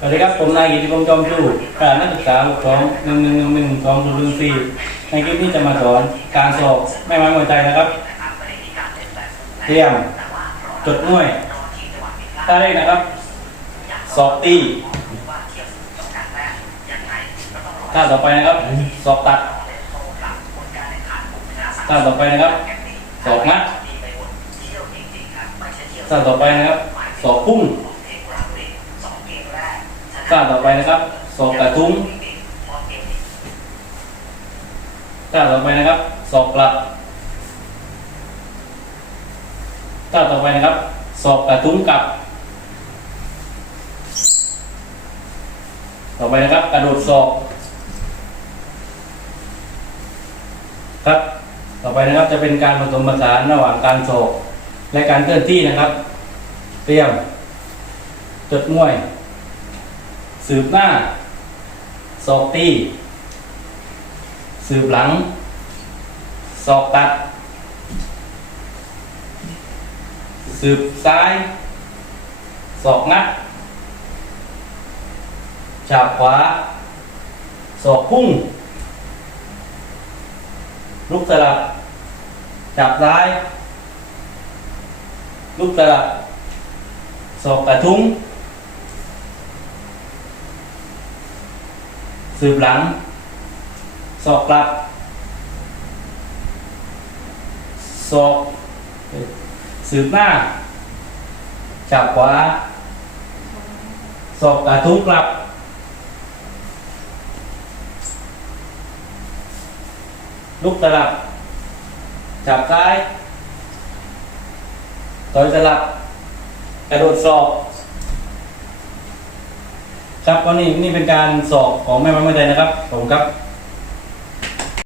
สวัสดีครับผมนายกิติพงษ์จอมชูคณะนักศึกษาหกสองหนึ่งหนึ่งหนึ่งหนึ่งสองศูนย์หนึ่งสี่ในคลิปนี้จะมาสอนการสอบแม่ไม้มวยไทยนะครับเตรียมจดหน่วยท่าแรกนะครับสอบตีท่าต่อไปนะครับ สอบตัดท่าต่อไปนะครับ สอบงัดท่าต่อไปนะครับ สอบพุ่ง ท่าต่อไปนะครับศอกกระทุ้งท่าต่อไปนะครับศอกกลับท่าต่อไปนะครับศอกกระทุ้งกลับ ต่อไปนะครับกระโดดศอกครับต่อไปนะครับจะเป็นการผสมผสานระหว่างการศอกและการเคลื่อนที่นะครับ เตรียมจดมวย สืบหน้า ศอกตี สืบหลัง ศอกตัด สืบซ้าย ศอกงัด ฉาบขวา ศอกพุ่ง ลุกสลับจับซ้าย ลุกสลับ ศอกกระทุ้ง สืบหลังศอกกลับศอก สืบหน้า จับขวาศอกกระทุ้งกลับ ลุกสลับ จับซ้าย ต่อยสลับ กระโดดศอก ครับก็นี่นี่เป็นการสอบของแม่ไม้มวยไทยนะครับผมครับ